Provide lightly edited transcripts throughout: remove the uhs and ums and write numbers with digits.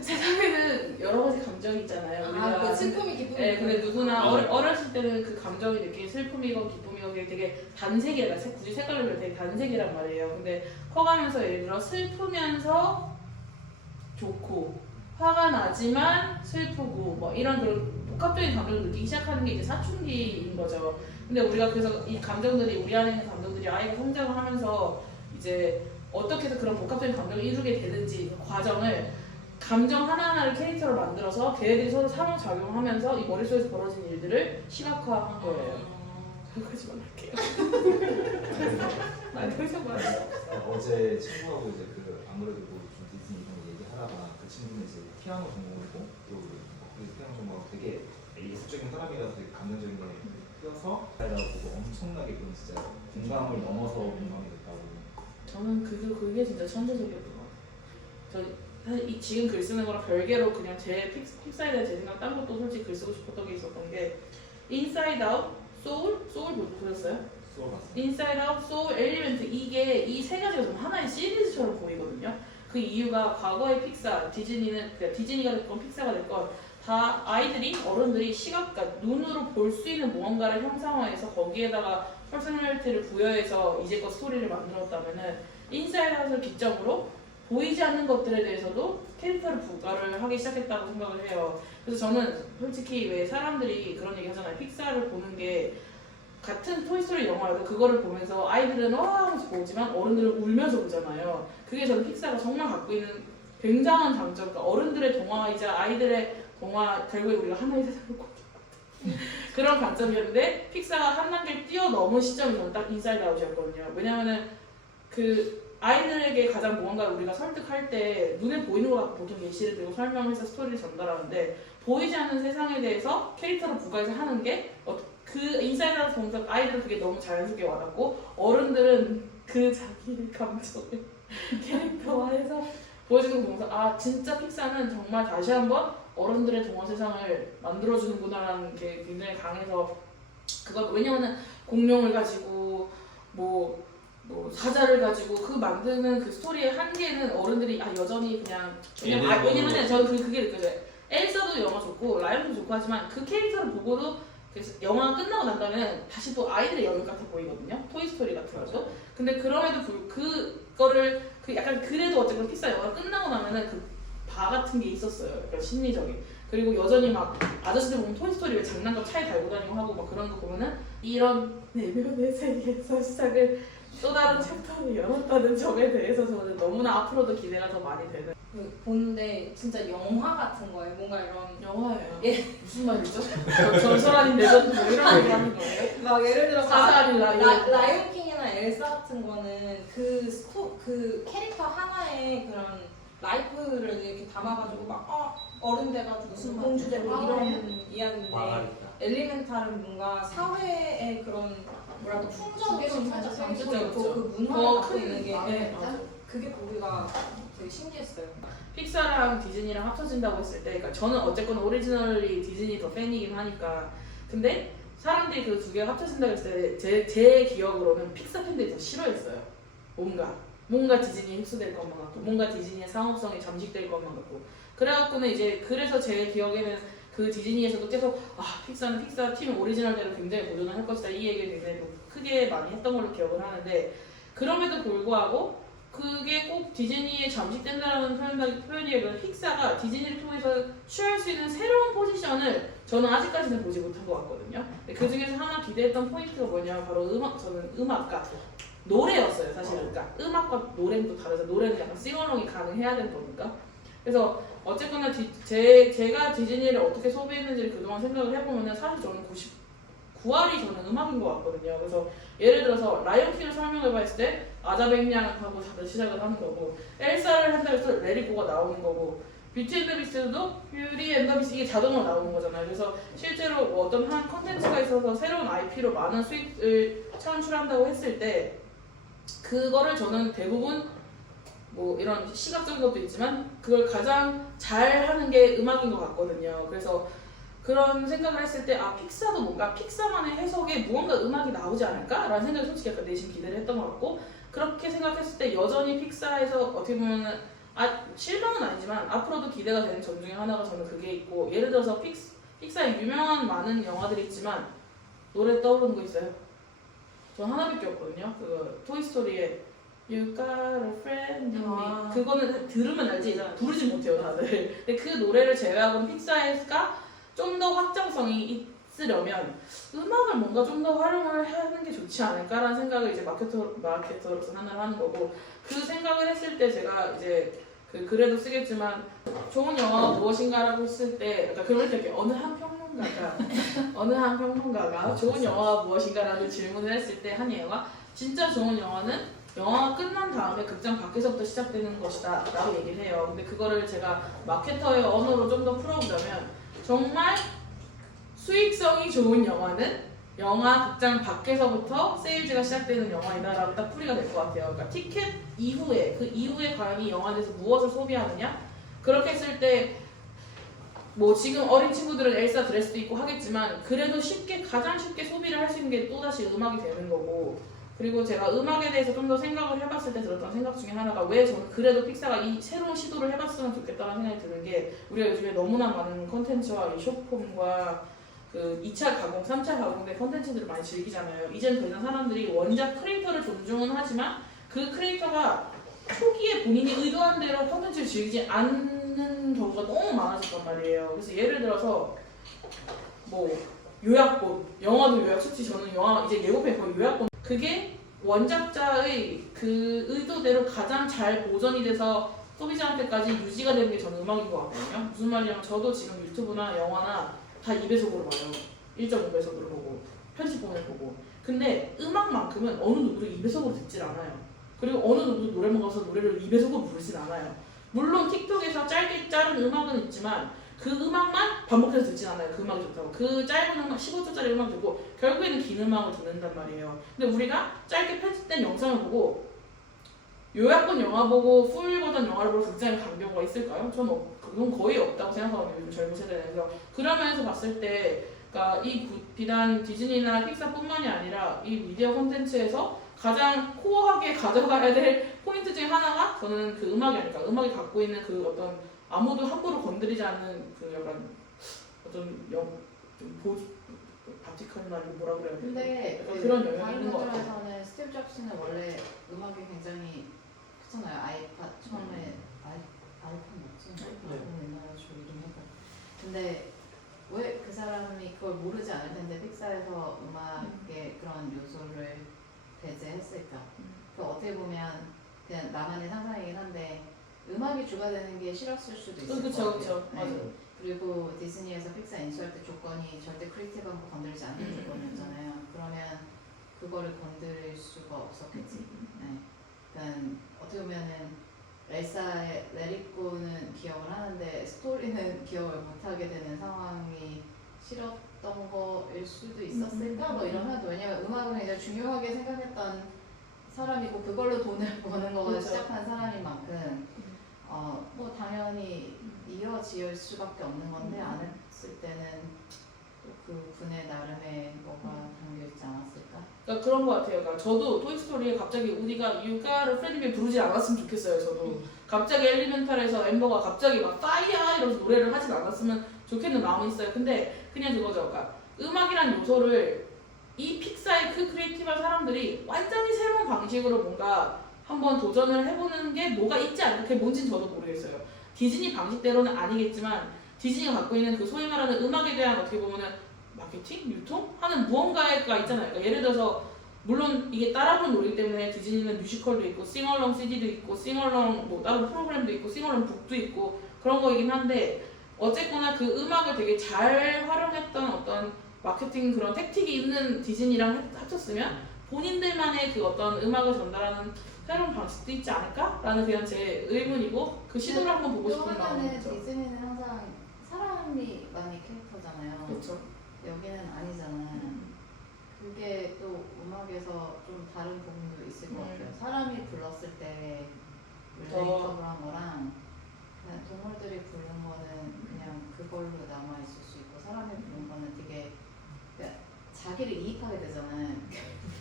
세상에는 여러 가지 감정이 있잖아요. 그 슬픔이 기쁨이. 네, 근데 누구나 어렸을 때는 그 감정이 느끼는 슬픔이건 기쁨이건 되게 단색이라, 굳이 색깔로 보면 되게 단색이란 말이에요. 근데 커가면서 예를 들어 슬프면서 좋고, 화가 나지만 슬프고, 뭐 이런 그런 복합적인 감정을 느끼기 시작하는 게 이제 사춘기인 거죠. 근데 우리가 그래서 이 감정들이, 우리 안에 있는 감정들이 아이가 성장을 하면서 이제 어떻게 해서 그런 복합적인 감정을 이루게 되는지 그 과정을 감정 하나하나를 캐릭터로 만들어서 걔네들이 서로 상호작용하면서 이 머릿속에서 벌어진 일들을 시각화한 거예요. 여기까지만 할게요. 아니, 더 이상 말해. 어제 친구하고 이제 그 아무래도 좀 디즈니 이런 거 얘기하다가 그 친구는 이제 피아노 전공이고 또 피아노 전공하고 되게 예술적인 사람이라서 되게 감정적인 게 뛰어서 라고 보고 엄청나게 그런 진짜 공감을 넘어서 공감이 됐다고. 저는 그게 진짜 천재적이었던 것 같아요. 사실 지금 글 쓰는 거랑 별개로 그냥 제 픽사에 대한 제 생각 딴 것도 솔직히 글 쓰고 싶었던 게 있었던 게 인사이드 아웃, 소울 보셨어요? 수업 봤어요. 인사이드 아웃, 소울, 엘리멘트 이게 이 세 가지가 좀 하나의 시리즈처럼 보이거든요. 그 이유가 과거의 픽사, 디즈니는 그러니까 디즈니가 됐건 픽사가 됐건 다 아이들이 어른들이 시각과 눈으로 볼 수 있는 무언가를 형상화해서 거기에다가 퍼스널리티를 부여해서 이제껏 스토리를 만들었다면은 인사이드 아웃을 기점으로 보이지 않는 것들에 대해서도 캐릭터를 부과를 하기 시작했다고 생각을 해요. 그래서 저는 솔직히 왜 사람들이 그런 얘기 하잖아요. 픽사를 보는 게 같은 토이스토리 영화라도 그거를 보면서 아이들은 와 하면서 보지만 어른들은 울면서 보잖아요. 그게 저는 픽사가 정말 갖고 있는 굉장한 장점, 그러니까 어른들의 동화이자 아이들의 동화, 결국에 우리가 하나의 세상을 꾸는 그런 관점이었는데 픽사가 한 단계를 뛰어넘은 시점이 저는 딱 인사이드 아웃이었거든요. 왜냐면은 그 아이들에게 가장 무언가를 우리가 설득할 때 눈에 보이는 것 같고 보통 예시를 들고 설명해서 스토리를 전달하는데 보이지 않는 세상에 대해서 캐릭터를 부과해서 하는 게 그 인사이드 아웃 보면서 아이들은 그게 너무 자연스럽게 와닿고 어른들은 그 자기의 감정을 캐릭터화해서 보여주는 거 보면서 아 진짜 픽사는 정말 다시 한번 어른들의 동화 세상을 만들어주는구나라는 게 굉장히 강해서 그거 왜냐면은 공룡을 가지고 뭐 사자를 가지고 그 만드는 그 스토리의 한계는 어른들이 여전히 그냥 왜냐면은 저는 그게 느껴져요. 엘사도 영화 좋고 라이언도 좋고 하지만 그 캐릭터를 보고도 그래서 영화가 끝나고 난 다음에 다시 또 아이들의 영역 같아 보이거든요. 토이스토리 같은 거죠. 근데 그럼에도 그거를 약간 그래도 어쨌든 픽사 영화가 끝나고 나면은 그 바 같은 게 있었어요. 약간 심리적인. 그리고 여전히 막 아저씨들 보면 토이스토리 왜 장난감 차에 달고 다니고 하고 막 그런 거 보면은 이런 내면의 세계에서 시작을 또 다른 챕터를 열었다는 점에 대해서 저는 너무나 앞으로도 기대가 더 많이 되는 보는데 진짜 영화 같은 거예요. 뭔가 이런 영화예요. 예. 무슨 말이죠? 전설 아닌 레전드 뭐 이런 얘기 하는 거예요? 막 예를 들어 사자 아닌 라이온. 라이온킹이나 엘사 같은 거는 그 캐릭터 하나의 그런 라이프를 이렇게 담아가지고 막 어른 돼가지고 무슨 공주 되고 말이야? 이런 이야기인데 엘리멘탈은 뭔가 사회의 그런 뭐라고 풍경이 좀 살짝 담겨져 있고 그 문화를 갖고 있는 게 그게 보기가 되게 신기했어요. 픽사랑 디즈니랑 합쳐진다고 했을 때, 그러니까 저는 어쨌거나 오리지널리 디즈니 더 팬이긴 하니까. 근데 사람들이 그 두 개가 합쳐진다고 했을 때 제 기억으로는 픽사 팬들이 더 싫어했어요. 뭔가 디즈니에 흡수될 것만 같고, 뭔가 디즈니의 상업성이 잠식될 것만 같고. 그래갖고는 이제 그래서 제 기억에는 그 디즈니에서도 계속 픽사는 픽사 팀 오리지널대로 굉장히 보존을 할 것이다 이 얘기를 굉장히 크게 많이 했던 걸로 기억을 하는데 그럼에도 불구하고 그게 꼭 디즈니에 잠식된다는 표현이기보다는 픽사가 디즈니를 통해서 취할 수 있는 새로운 포지션을 저는 아직까지는 보지 못한 것 같거든요. 그 중에서 하나 기대했던 포인트가 뭐냐면 바로 저는 음악가 노래였어요 사실은. 그러니까 음악과 노래는 또 다르죠. 노래는 약간 싱어롱이 가능해야 되는 거니까. 그래서 어쨌거나 제가 디즈니를 어떻게 소비했는지를 그동안 생각을 해보면 사실 저는 99할이 저는 음악인 것 같거든요. 그래서 예를 들어서 라이온킹을 설명해봤을 때 아자백냥하고 다들 시작을 하는 거고 엘사를 한다고 해서 레리고가 나오는 거고 뷰티 앤 더 비스트도 뷰티 앤 더 비스트 이게 자동으로 나오는 거잖아요. 그래서 실제로 어떤 한 컨텐츠가 있어서 새로운 IP로 많은 수익을 창출한다고 했을 때 그거를 저는 대부분 뭐 이런 시각적인 것도 있지만 그걸 가장 잘하는 게 음악인 것 같거든요. 그래서 그런 생각을 했을 때 픽사도 뭔가 픽사만의 해석에 무언가 음악이 나오지 않을까라는 생각을 솔직히 약간 내심 기대를 했던 것 같고 그렇게 생각했을 때 여전히 픽사에서 어떻게 보면 실망은 아니지만 앞으로도 기대가 되는 점 중에 하나가 저는 그게 있고, 예를 들어서 픽사의 유명한 많은 영화들이 있지만 노래 떠오르는 거 있어요? 전 하나밖에 없거든요. 그 토이스토리의 You got a friend in me. 그거는 들으면 알지 부르지 못해요 다들. 근데 그 노래를 제외하고는 픽사가 좀 더 확장성이 있으려면 음악을 뭔가 좀 더 활용을 하는 게 좋지 않을까라는 생각을 이제 마케터로서 하나를 하는 거고, 그 생각을 했을 때 제가 이제 그 글에도 쓰겠지만 좋은 영화가 무엇인가라고 했을 때 약간 그럴 때 이렇게 어느 한 평론가가 좋은 영화가 무엇인가라는 질문을 했을 때 한 얘기가 진짜 좋은 영화는 영화가 끝난 다음에 극장 밖에서부터 시작되는 것이다 라고 얘기를 해요. 근데 그거를 제가 마케터의 언어로 좀 더 풀어보자면 정말 수익성이 좋은 영화는 영화 극장 밖에서부터 세일즈가 시작되는 영화이다 라고 딱 풀이가 될 것 같아요. 그러니까 티켓 이후에 그 이후에 과연 이 영화에 대해서 무엇을 소비하느냐, 그렇게 했을 때 뭐 지금 어린 친구들은 엘사 드레스도 있고 하겠지만 그래도 가장 쉽게 소비를 할 수 있는 게 또다시 음악이 되는 거고, 그리고 제가 음악에 대해서 좀 더 생각을 해봤을 때 들었던 생각 중에 하나가 왜 저는 그래도 픽사가 이 새로운 시도를 해봤으면 좋겠다는 생각이 드는 게, 우리가 요즘에 너무나 많은 콘텐츠와 이 숏폼과 그 2차 가공, 3차 가공된 콘텐츠들을 많이 즐기잖아요. 이젠 더 이상 사람들이 원작 크리에이터를 존중은 하지만 그 크리에이터가 초기에 본인이 의도한 대로 콘텐츠를 즐기지 않는 경우가 너무 많아졌단 말이에요. 그래서 예를 들어서 뭐 요약본, 영화도 요약, 솔직히 저는 영화 이제 예고편에 거의 요약본, 그게 원작자의 그 의도대로 가장 잘 보존이 돼서 소비자한테까지 유지가 되는 게 저는 음악인 것 같거든요. 무슨 말이냐면 저도 지금 유튜브나 영화나 다 2배속으로 봐요. 1.5배속으로 보고 편집본을 보고. 근데 음악만큼은 어느 누구를 2배속으로 듣질 않아요. 그리고 어느 누구도 노래방 가서 노래를 2배속으로 부르진 않아요. 물론 틱톡에서 짧게 자른 음악은 있지만 그 음악만 반복해서 듣진 않아요. 그 음악이 좋다고. 그 짧은 음악, 15초짜리 음악 듣고 결국에는 긴 음악을 듣는단 말이에요. 근데 우리가 짧게 편집된 영상을 보고 요약본 영화 보고 풀 버전 영화를 보고 극장에 간 경우가 있을까요? 저는 그건 거의 없다고 생각하거든요. 요즘 젊은 세대에서. 그런 면에서 봤을 때 그러니까 비단 디즈니나 픽사뿐만이 아니라 이 미디어 콘텐츠에서 가장 코어하게 가져가야 될 포인트 중에 하나가 저는 그 음악이 아닐까. 음악이 갖고 있는 그 어떤 아무도 함부로 건드리지 않는 그 약간 어떤 바티칸이나 뭐라 그래야 돼? 근데 그런 영향이 다른 있는 것 같아요. 분들에서는 스티브 잡스는 원래 음악이 굉장히 그렇잖아요. 아이팟 처음에 아이폰 맞지? 옛날에 조이긴 했다. 근데 왜 그 사람이 그걸 모르지 않을 텐데 픽사에서 음악의 그런 요소를 배제했을까? 그 어떻게 보면 그냥 나만의 상상이긴 한데 음악이 주가 되는 게 싫었을 수도 있을 것 같아요. 그렇죠, 맞아요. 그리고 디즈니에서 픽사 인수할 때 조건이 절대 크리에이티브한 거 건들지 않는 조건이었잖아요. 그러면 그거를 건드릴 수가 없었겠지. 네. 그러니까 어떻게 보면은 엘사의 레리코는 기억을 하는데 스토리는 기억을 못하게 되는 상황이 싫었던 거일 수도 있었을까? 뭐 이런 생각도, 왜냐면 음악을 굉장히 중요하게 생각했던 사람이고 그걸로 돈을 버는 거가 그렇죠. 시작한 사람인 만큼 뭐 당연히 이어질 수밖에 없는 건데 안 했을 때는 또 그 분의 나름의 뭐가 담겨있지 않았을까? 그러니까 그런 것 같아요. 그러니까 저도 토이스토리에 갑자기 우디가 유가를 프레디비 부르지 않았으면 좋겠어요. 저도 갑자기 엘리멘탈에서 엠버가 갑자기 막 파이야 이러면서 노래를 하진 않았으면 좋겠는 마음이 있어요. 근데 그냥 그거죠. 그러니까 음악이란 요소를 이 픽사의 그 크리에이티브한 사람들이 완전히 새로운 방식으로 뭔가 한번 도전을 해보는 게 뭐가 있지 않을까? 그게 뭔지는 저도 모르겠어요. 디즈니 방식대로는 아니겠지만 디즈니가 갖고 있는 그 소위 말하는 음악에 대한 어떻게 보면은 마케팅? 유통? 하는 무언가가 있잖아요. 그러니까 예를 들어서 물론 이게 따라부는 노래이기 때문에 디즈니는 뮤지컬도 있고 싱얼롱 CD도 있고 싱얼롱 뭐 다른 프로그램도 있고 싱얼롱 북도 있고 그런 거이긴 한데 어쨌거나 그 음악을 되게 잘 활용했던 어떤 마케팅 그런 택틱이 있는 디즈니랑 합쳤으면 본인들만의 그 어떤 음악을 전달하는 새로운 방식도 있지 않을까라는 그냥 제 의문이고 그 시도를 한번 보고 싶은 또 마음이죠. 하나는 디즈니는 항상 사람이 많이 캐릭터잖아요. 그렇죠. 여기는 아니잖아요. 그게 또 음악에서 좀 다른 부분도 있을 것 같아요. 사람이 불렀을 때 레이컵을 한 거랑 그냥 동물들이 부른 거는 그냥 그걸로 남아 있을 수 있고 사람이 부른 거는 되게 그러니까 자기를 이입하게 되잖아요.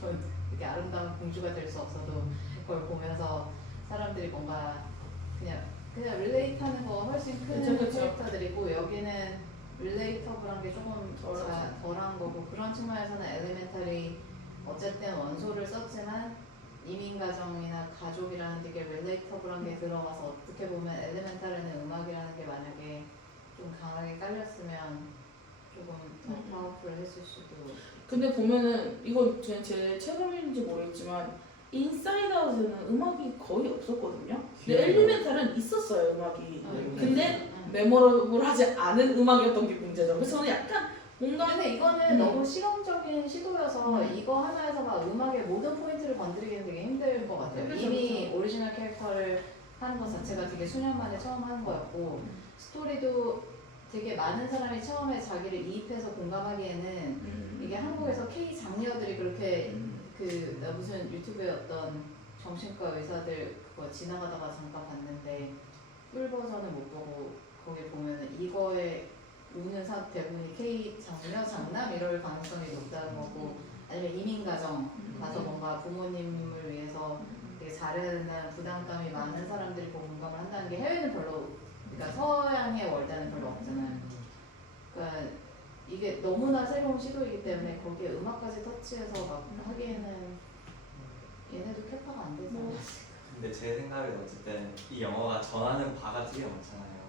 물론 이렇게 아름다운 공주가 될 수 없어도 그걸 보면서 사람들이 뭔가 그냥 그냥 릴레이트하는 거 훨씬 큰 그쵸, 그쵸. 캐릭터들이고 여기는 릴레이터블한 게 조금 덜하죠. 덜한 거고 그런 측면에서는 엘리멘탈이 어쨌든 원소를 썼지만 이민 가정이나 가족이라는 되게 릴레이터블한 게 들어가서 어떻게 보면 엘리멘탈에는 음악이라는 게 만약에 좀 강하게 깔렸으면 조금 더 파워풀했을 수도. 근데 보면은 이건 제 체감인지 모르겠지만 인사이드 아웃에는 음악이 거의 없었거든요. 근데 엘리멘탈은 있었어요 음악이. 근데 메모러블하지 않은 음악이었던 게 문제죠. 그래서 저는 약간 뭔가 근데 이거는 너무 실험적인 시도여서 이거 하나에서가 음악의 모든 포인트를 건드리기는 되게 힘들 것 같아요. 그쵸, 이미 오리지널 캐릭터를 하는 것 자체가 되게 수년 만에 처음 하는 거였고 스토리도 되게 많은 사람이 처음에 자기를 이입해서 공감하기에는 이게 한국에서 K 장녀들이 그렇게 나 무슨 유튜브에 어떤 정신과 의사들 그거 지나가다가 잠깐 봤는데 풀 버전을 못 보고 거기 보면은 이거에 우는 대부분이 K 장녀 장남 이럴 가능성이 높다는 거고 아니면 이민 가정 가서 뭔가 부모님을 위해서 되게 잘해야 된다는 부담감이 많은 사람들이 보고 공감을 한다는 게 해외는 별로 그러니까 서양의 월드는 별로 없잖아요. 그러니까 이게 너무나 새로운 시도이기 때문에 거기에 음악까지 터치해서 막 하기에는 얘네도 캐파가 안 되잖아. 근데 제 생각에 어쨌든 이 영화가 전하는 바가 되게 많잖아요.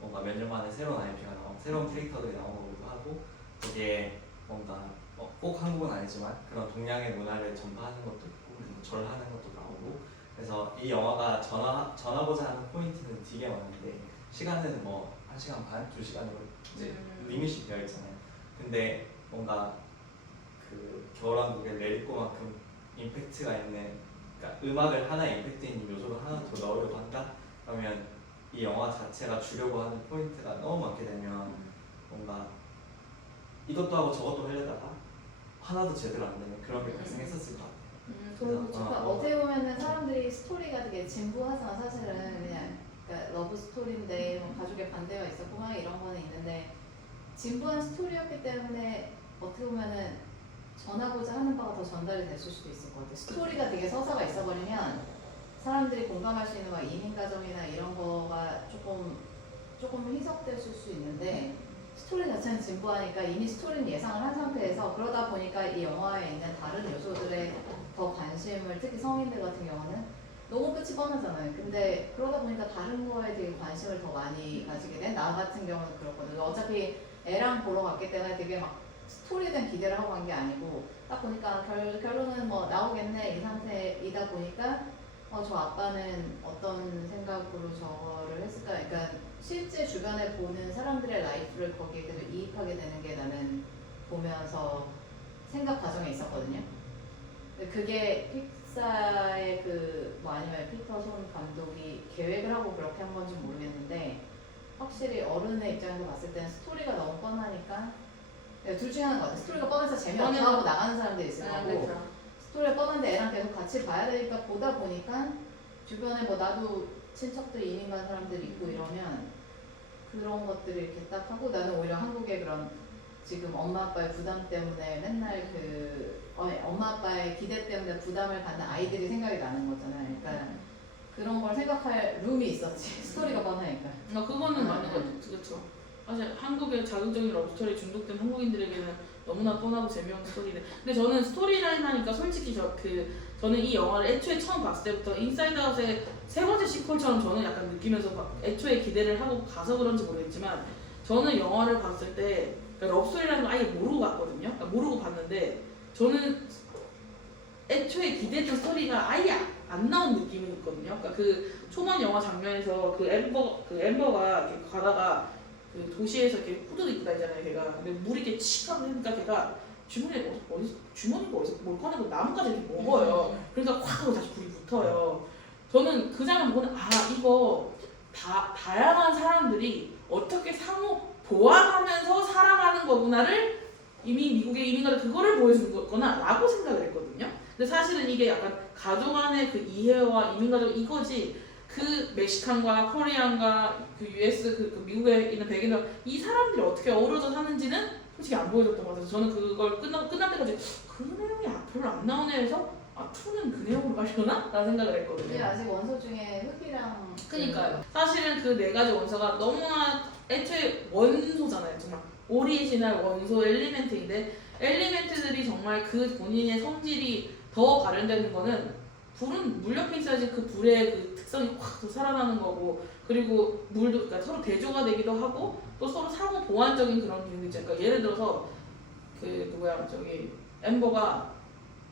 뭔가 몇 년 만에 새로운 IP가 나오고 새로운 캐릭터들이 나오기도 하고 거기에 뭔가 꼭 한국은 아니지만 그런 동양의 문화를 전파하는 것도 있고 그리고 절하는 것도 나오고 그래서 이 영화가 전하고자 하는 포인트는 되게 많은데 시간은 뭐 1시간 반, 2시간으로 이제 리밋이 되어 있잖아요. 근데 뭔가 그 겨울왕국의 레리꼬만큼 임팩트가 있는 그러니까 음악을 하나의 임팩트 있는 요소를 하나 더 넣으려고 한다? 그러면 이 영화 자체가 주려고 하는 포인트가 너무 많게 되면 뭔가 이것도 하고 저것도 하려다가 하나도 제대로 안 되는 그런 게 발생했었을 것 같아요. 그러니까 어떻게 보면은 사람들이 스토리가 되게 진부하잖아 사실은 그냥 그러니까 러브 스토리인데 뭐 가족의 반대가 있었고 막 이런 거는 있는데 진부한 스토리였기 때문에 어떻게 보면은 전하고자 하는 바가 더 전달이 됐을 수도 있을 것 같아. 스토리가 되게 서사가 있어버리면 사람들이 공감할 수 있는 막 이민 가정이나 이런 거가 조금 희석됐을 수 있는데 스토리 자체는 진부하니까 이미 스토리는 예상을 한 상태에서 그러다 보니까 이 영화에 있는 다른 요소들에 더 관심을 특히 성인들 같은 경우는 너무 끝이 뻔하잖아요. 근데 그러다 보니까 다른 거에 되게 관심을 더 많이 가지게 된 나 같은 경우는 그렇거든요. 어차피 애랑 보러 갔기 때문에 되게 막 스토리에 대한 기대를 하고 간 게 아니고 딱 보니까 결론은 뭐 나오겠네 이 상태이다 보니까 저 아빠는 어떤 생각으로 저거를 했을까? 그러니까 실제 주변에 보는 사람들의 라이프를 거기에 계속 이입하게 되는 게 나는 보면서 생각 과정에 있었거든요. 근데 그게 픽사의 뭐 아니면 피터손 감독이 계획을 하고 그렇게 한 건지 모르겠는데 확실히 어른의 입장에서 봤을 때는 스토리가 너무 뻔하니까 둘 중에 하나인 것 같아요. 스토리가 뻔해서 재미없어 하고 나가는 사람들이 있을 거고 스토리가 뻔한데 애랑 계속 같이 봐야 되니까 보다 보니까 주변에 뭐 나도 친척들 이민 간 사람들 있고 이러면 그런 것들을 이렇게 딱 하고 나는 오히려 한국의 그런 지금 엄마 아빠의 부담 때문에 맨날 엄마 아빠의 기대 때문에 부담을 갖는 아이들이 생각이 나는 거잖아요. 그러니까 그런 걸 생각할 룸이 있었지. 스토리가 뻔하니까. 그거는 맞는 것 같아요. 그렇죠. 사실 한국의 자극적인 러브스토리 중독된 한국인들에게는 너무나 뻔하고 재미없는 스토리인데 근데 저는 스토리라인 하니까 솔직히 저는 이 영화를 애초에 처음 봤을 때부터 인사이드 아웃의 세 번째 시퀄처럼 저는 약간 느끼면서 애초에 기대를 하고 가서 그런지 모르겠지만 저는 영화를 봤을 때 그러니까 러브스토리라는 걸 아예 모르고 봤거든요. 그러니까 모르고 봤는데 저는 애초에 기대했던 스토리가 아예 안 나온 느낌이 있거든요. 그러니까 그 초반 영화 장면에서 그 엠버가 이렇게 가다가 그 도시에서 이렇게 후드를 입고 다니잖아요, 걔가. 근데 물이 이렇게 칙 하고 하니까 걔가 주머니가 어디서 뭘 꺼내고 나뭇가지 이렇게 먹어요. 그러니까 콱 하고 다시 불이 붙어요. 저는 그 장면 보고는 이거 다양한 사람들이 어떻게 상호 보완하면서 살아가는 거구나를 이미 미국에 이민 가서 그거를 보여주는 거구나 라고 생각을 했거든요. 근데 사실은 이게 약간 가족 안의 그 이해와 이민 가족 이거지 그 멕시칸과 코리안과 그 US 그 미국에 있는 백인들 이 사람들이 어떻게 어우러져 사는지는 솔직히 안 보여줬던 것 같아서 저는 그걸 끝날 때까지 그 내용이 별로 안 나오네 해서 아 2는 그 내용으로 가려나? 라는 생각을 근데 했거든요. 아직 원소 중에 흙이랑 그니까요. 사실은 그 4가지 원소가 너무나 애초에 원소잖아요. 정말 오리지널 원소 엘리멘트인데 엘리멘트들이 정말 그 본인의 성질이 더 발현되는 거는 불은 물 옆에 있어야지 그 불의 그 특성이 확 더 살아나는 거고 그리고 물도 그러니까 서로 대조가 되기도 하고 또 서로 상호 보완적인 그런 기능이 있죠. 그러니까 예를 들어서 그 누구야 저기 엠버가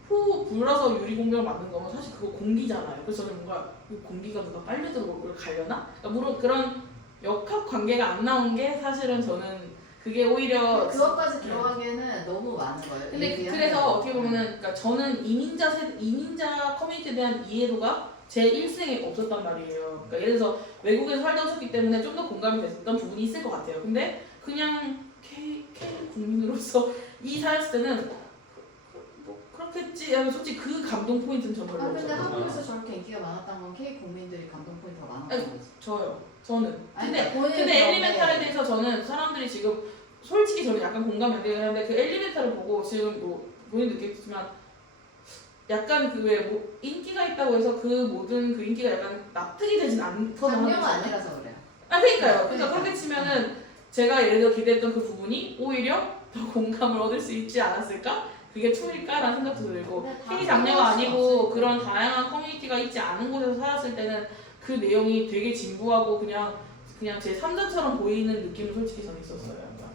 불어서 유리 공격을 만든 거면 사실 그거 공기잖아요. 그래서 저는 뭔가 이 공기가 누가 빨려 들어올 걸 가려나? 그러니까 물론 그런 역학 관계가 안 나온 게 사실은 저는 그게 오히려 그것까지 들어가기에는 너무 많은 거예요. 근데 얘기하는 그래서 거. 어떻게 보면은 그러니까 저는 이민자 커뮤니티에 대한 이해도가 제 일생에 없었단 말이에요. 그러니까 예를 들어서 외국에서 살다 오셨기 때문에 좀 더 공감이 됐었던 부분이 있을 것 같아요. 근데 그냥 K 국민으로서 이 사였을 때는 뭐 그렇겠지 하면 솔직히 그 감동 포인트는 전 별로 근데 없어요. 한국에서 저렇게 인기가 많았던 건 K 국민들이 감동 포인트가 많았던 아니, 거지. 저는 아니, 근데 그러니까 본인은 근데 그런데 엘리멘탈에 대해서 저는 사람들이 지금 솔직히 저는 약간 공감이 안 되긴 하는데 그 엘리멘탈을 보고 지금 뭐 본인 느꼈지만 약간 그 왜 뭐 인기가 있다고 해서 그 모든 그 인기가 약간 납득이 되진 않거나 장녀가 아니라서 그래요. 아 그러니까요. 그러니까 그렇게 치면은 제가 예를 들어 기대했던 그 부분이 오히려 더 공감을 얻을 수 있지 않았을까? 그게 2일까라는 생각도 들고 근데 다 K 장녀가 그럴 수 아니고 없으니까. 그런 다양한 커뮤니티가 있지 않은 곳에서 살았을 때는 그 내용이 되게 진부하고 그냥 제 3자처럼 보이는 느낌은 솔직히 저는 있었어요. 약간.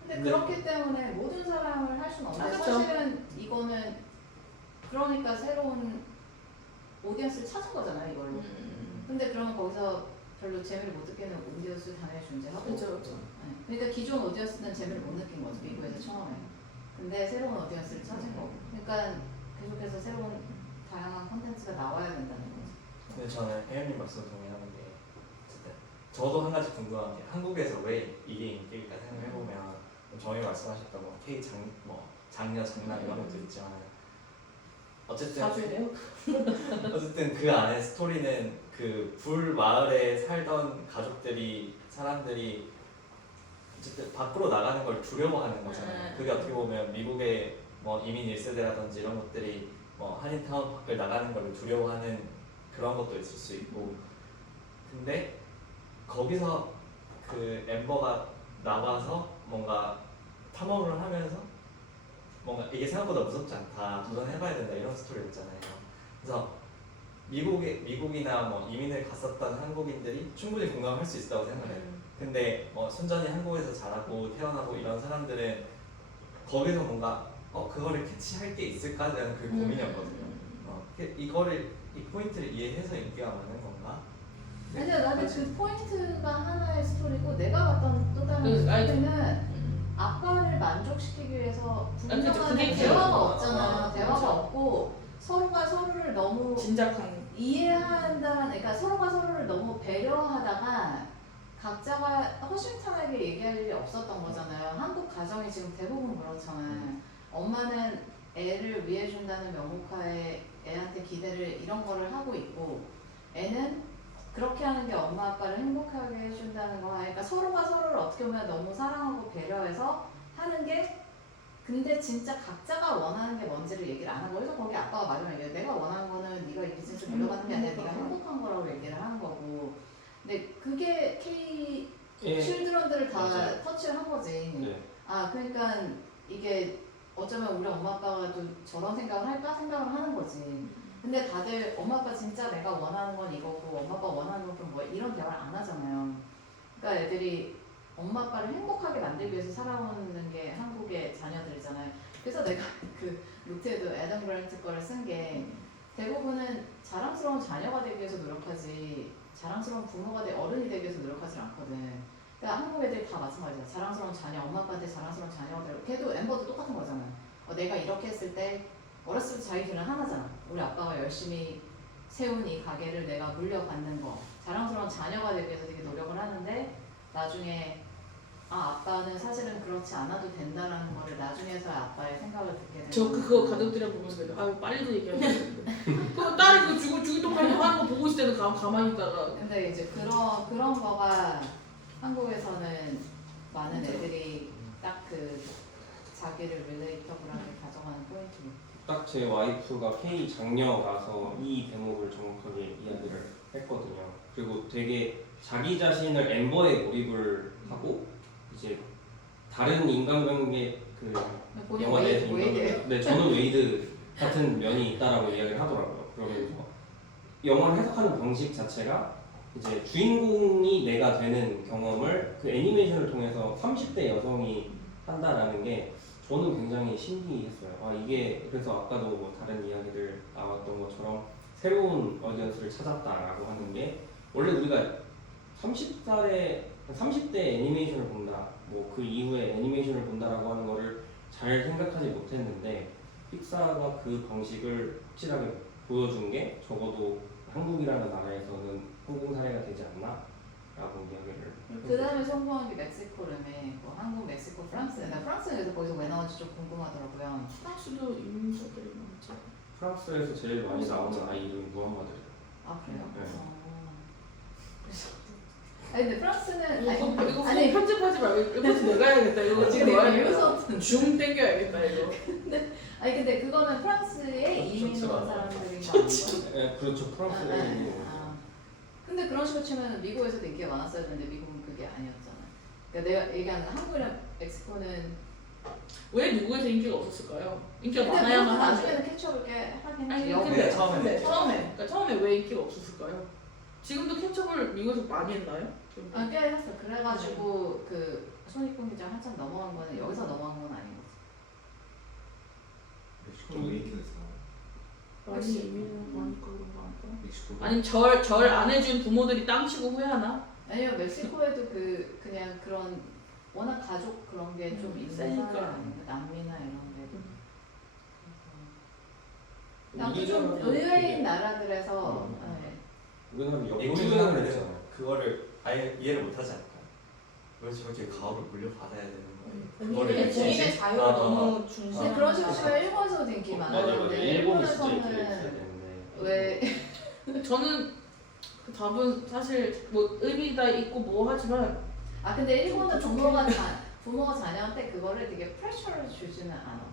근데 네. 그렇기 때문에 모든 사람을 할 수는 없는데 아, 그쵸. 사실은 이거는 그러니까 새로운 오디언스를 찾은 거잖아요 이걸로. 근데 그러면 거기서 별로 재미를 못 느끼는 오디언스 당연히 존재하고. 그렇죠, 그렇죠. 네. 그러니까 기존 오디언스는 재미를 못 느낀 거죠 미국에서 처음에. 근데 새로운 오디언스를 찾은 거고. 그러니까 계속해서 새로운 다양한 콘텐츠가 나와야 된다는 거죠. 근데 저는 혜연님 말씀 동의하는 게 어쨌든 저도 한 가지 궁금한 게 한국에서 왜 이게 인기일까 생각해보면 정희 말씀하셨던 뭐 K 장녀 장남 이런 것도 있지만 어쨌든 사주예요? 어쨌든 그 안에 스토리는 그 불 마을에 살던 사람들이 어쨌든 밖으로 나가는 걸 두려워하는 거잖아요. 그게 어떻게 보면 미국의 뭐 이민 1세대라든지 이런 것들이 뭐 한인타운 밖을 나가는 걸 두려워하는 그런 것도 있을 수 있고 근데 거기서 그 엠버가 나와서 뭔가 탐험을 하면서 뭔가 이게 생각보다 무섭지 않다 도전해봐야 된다 이런 스토리였잖아요. 그래서 미국이나 뭐 이민을 갔었던 한국인들이 충분히 공감할 수 있다고 생각해요. 근데 순전히 한국에서 자라고 태어나고 이런 사람들은 거기서 뭔가 그거를 캐치할 게 있을까라는 그 고민이었거든요. 이 포인트를 이해해서 인기가 많은 건가? 아니야 나는 그 포인트가 하나의 스토리고 내가 봤던 또 다른 아니, 스토리는 아빠를 만족시키기 위해서 그쵸. 부부간에 그게 대화가 기억나. 없잖아요. 대화가 그쵸. 없고 서로가 서로를 너무 진작한 이해한다는 그러니까 서로가 서로를 너무 배려하다가 각자가 허심탄회하게 얘기할 일이 없었던 거잖아요. 한국 가정이 지금 대부분 그렇잖아요. 엄마는 애를 위해준다는 명목하에 애한테 기대를 이런 거를 하고 있고 애는 그렇게 하는 게 엄마 아빠를 행복하게 해준다는 거 하니까 서로가 서로를 어떻게 보면 너무 사랑하고 배려해서 하는 게 근데 진짜 각자가 원하는 게 뭔지를 얘기를 안 하고 그래서 거기 아빠가 마지막에 얘기해요. 내가 원하는 거는 네가 이 비즈니스 물려받는 게 아니라 네가 행복한 거라고 얘기를 하는 거고 근데 그게 K 칠드런들을 다 맞아요. 터치를 한 거지. 네. 아 그러니까 이게 어쩌면 우리 엄마 아빠가 또 저런 생각을 할까 생각을 하는 거지. 근데 다들 엄마 아빠 진짜 내가 원하는 건 이거고 엄마 아빠 원하는 건 뭐 이런 대화를 안 하잖아요. 그러니까 애들이 엄마 아빠를 행복하게 만들기 위해서 살아오는 게 한국의 자녀들이잖아요. 그래서 내가 그 노트에도 애덤 그랜트 거를 쓴 게 대부분은 자랑스러운 자녀가 되기 위해서 노력하지 자랑스러운 부모가 어른이 되기 위해서 노력하지 않거든. 그러니까 한국 애들이 다 마찬가지야. 자랑스러운 자녀, 엄마 아빠한테 자랑스러운 자녀가 되고 걔도 엠버도 똑같은 거잖아. 내가 이렇게 했을 때 어렸을 때 자기 길은 하나잖아. 우리 아빠가 열심히 세운 이 가게를 내가 물려받는 거. 자랑스러운 자녀가 되기 위해서 되게 노력을 하는데 나중에 아빠는 사실은 그렇지 않아도 된다라는 거를 나중에서야 아빠의 생각을 듣게 되는 저 그거 가족들이랑 보면서 그래요. 빨리도 얘기해야 되는데. 그 딸이 그 주기도 발표하는 거 보고 있을 때는 가만히 있다가 근데 이제 그런 거가 한국에서는 많은 애들이 딱 그 자기를 릴레이터블하게 가져가는 포인트고 딱 제 와이프가 K 장녀라서 이 대목을 정확하게 이야기를 했거든요. 그리고 되게 자기 자신을 엠버에 몰입을 하고 이제 다른 인간관계 그 본인 영화 내에서 웨이드. 네, 저는 웨이드 같은 면이 있다라고 이야기를 하더라고요. 그러면서 영화를 해석하는 방식 자체가 이제 주인공이 내가 되는 경험을 그 애니메이션을 통해서 30대 여성이 한다라는 게 저는 굉장히 신기했어요. 아, 이게 그래서 아까도 뭐 다른 이야기들 나왔던 것처럼 새로운 어디언스를 찾았다라고 하는 게 원래 우리가 30대 애니메이션을 본다, 뭐 그 이후에 애니메이션을 본다라고 하는 거를 잘 생각하지 못했는데 픽사가 그 방식을 확실하게 보여준 게 적어도 한국이라는 나라에서는 성공 사례가 되지 않나라고 이야기를. 그 다음에 성공한 게 멕시코라며. 뭐 한국, 멕시코, 프랑스. 나 프랑스에서 거기서 왜 나왔지 좀 궁금하더라고요. 프랑스도 이민자들이 많죠. 프랑스에서 제일 많이 나오는 아이 이름이 무함마드예요. 아 그래요? 네. 그래서 아니 근데 프랑스는 이거 아니 편집하지 말고 이거 내가 해야겠다. 이거 지금 내가 뭐야? 이거 줌 땡겨야겠다 이거. 아니 근데 그거는 프랑스에 이민 온 사람들인 거 아니고? 네, 그렇죠. 프랑스에 근데 그런 식으로 치면 미국에서도 인기가 많았어야 되는데 미국은 그게 아니었잖아. 그러니까 내가 얘기하는 한국이랑 멕시코는 왜 미국에서 인기가 없었을까요? 인기가 근데 많아야만 그것도 하는데. 나중에는 캐치업을 꽤 하긴 아니 했지. 근데 처음에는 근데 처음에 왜 인기가 없었을까요? 지금도 캐첩을 미국에서 많이 했나요? 꽤 했어. 그래가지고 그 손익분기점 한참 넘어간 거는 여기서 넘어간 건 아닌 거지. 멕시코 왜 인기가 많이 이민을 많으니까 그런 거 아닐까? 멕시코 아니면 절 안 해준 부모들이 땅 치고 후회하나? 아니면 멕시코에도 그냥 그런 워낙 가족 그런 게 좀 있는 세니까. 사람 아닌가? 남미나 이런 데. 뭐 아무튼 좀 의외인 나라들에서 네. 우리나라 애국을 역주행을 하면 했잖아요. 그거를 아예 이해를 못하지 않을까요? 왜 저렇게 가업을 물려받아야 되는 거예요? 본인의 굳이- 자유를 아, 너무 중시. 근데 그런 식으로 치면 일본에서도 인기 맞아요. 많았는데 일본이 진짜 인기가 일본에서는 있어야 되는데. 왜 저는 그 답은 사실 뭐 의미가 있고 뭐 하지만 근데 일본은 부모가 자녀한테 그거를 되게 프레셔를 주지는 않아.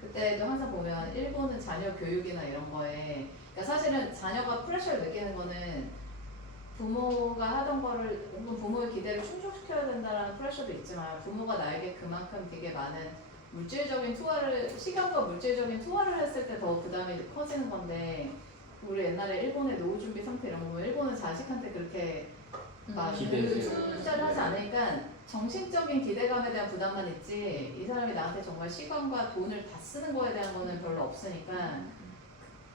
그때도 항상 보면 일본은 자녀 교육이나 이런 거에 그러니까 사실은 자녀가 프레셔를 느끼는 거는 부모가 하던 거를 혹은 부모의 기대를 충족시켜야 된다는 프레셔도 있지만 부모가 나에게 그만큼 되게 많은 물질적인 시간과 물질적인 투하를 했을 때 더 부담이 커지는 건데 우리 옛날에 일본의 노후 준비 상태 이런 거 보면 일본은 자식한테 그렇게 막 기대지. 투자를 하지 않으니까 정신적인 기대감에 대한 부담만 있지 이 사람이 나한테 정말 시간과 돈을 다 쓰는 거에 대한 거는 별로 없으니까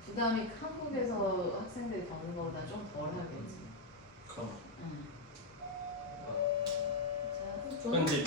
부담이 한국에서 학생들이 겪는 것보다 좀 덜 하겠지. 그럼 응. 편집.